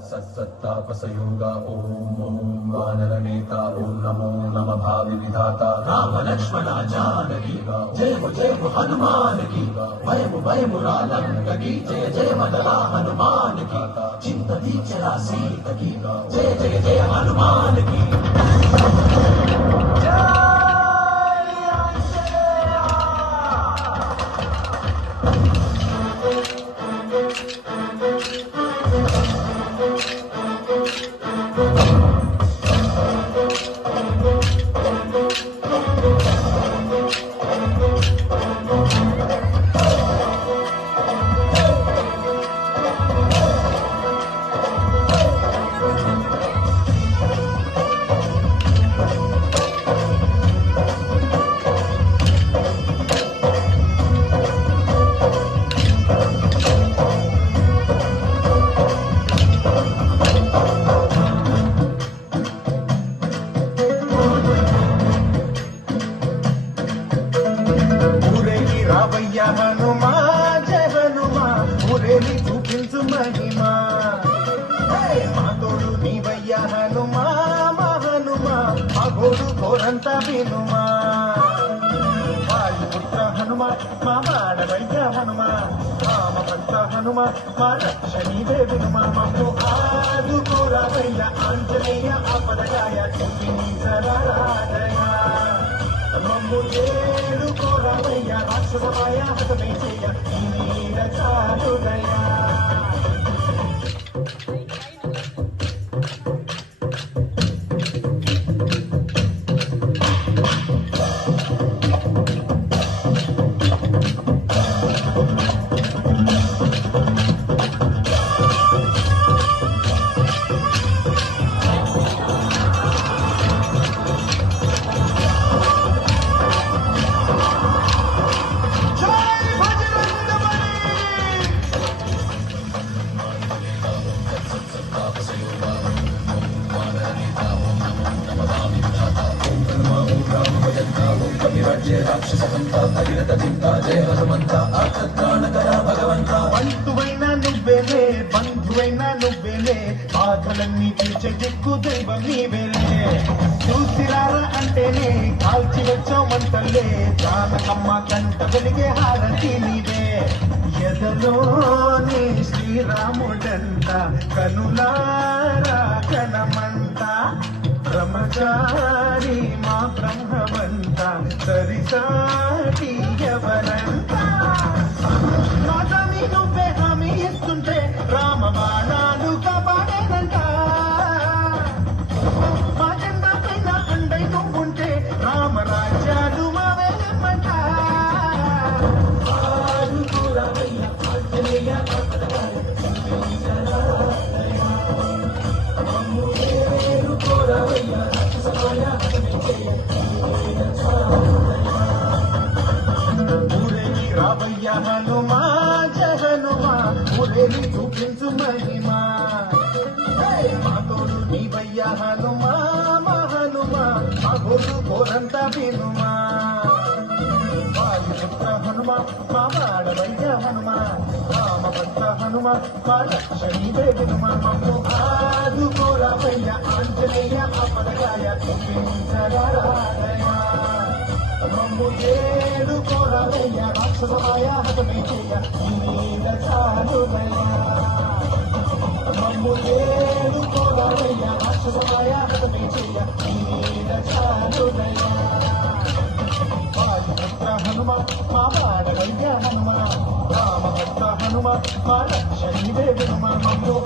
सत्तापसयोगा ॐ वानरनेता ॐ नमो नमः भावि विधाता राम लक्ष्मण जानकी जय हनुमान की भय मुरालंक की जय मदला हनुमान की चिंतती चला सीत की जय हनुमान की హనుమా జయ హనుమా ఊరేని చూపించు మహిమా మా తోడు నీవయ్యా హనుమా మా హనుమా మా గోడు కోరంతా వినుమా వాయుపుత్ర హనుమా మా వాడవయ్యా హనుమా రామభక్త హనుమా మా రక్షణీవే వినుమా మమ్ము ఆదుకోరావయ్యా ఆంజనేయ ఆపదగాయ చూపించరాదయా మమ్ము ఏడుకోరావయ్యా రాక్షసమాయ హతమే చేయ ఈ నీడ చాలుదయా బంధువైనా నువ్వేలే బంధువైనా నువ్వేలే బాధలన్నీ తీర్చే దిక్కు దైవం నీవేలే చూసిరారా అంటేనే కాల్చి వచ్చావు మంటల్లే జానకమ్మ కంట వెలిగే హారతి నీవే ఎదలోని శ్రీరాముడంట కనులారా కనమంట బ్రహ్మచారి మా బ్రహ్మవంత సరిసాటి ఎవరంత మాతామి నువ్వే హామీ ఇస్తుంటే రామ బాణాలు కాపాడేనంట మా జెండా పైన అండై నువ్వుంటే రామరాజ్యాలు మావేమంట ఊరేగి రావయ్యా హనుమా జయ హనుమా ఊరేగి చూపించు మహిమా మా తోడు నీవయ్యా హనుమా మా హనుమా మా గోడు కోరంతా వినుమా వాయుపుత్ర హనుమా మా వాడవయ్యా హనుమా రామభక్త హనుమా మా రక్షణీవే వినుమా మమ్ము ఆదుకోరావయ్యా ఆంజనేయ ఆపదగాయ చూపించరాదయా మమ్ము ఏడుకోరావయ్యా రాక్షసమాయ హతమే చేయ ఈ నీడ చాలుదయా మమ్ము ఏడుకోరావయ్యా రాక్షసమాయ హతమే చేయ ఈ నీడ చాలుదయా వాయుపుత్ర హనుమ మా వాడవయ్యా హనుమ రామభక్త హనుమ మా రక్షణీవే వినుమ మమ్ము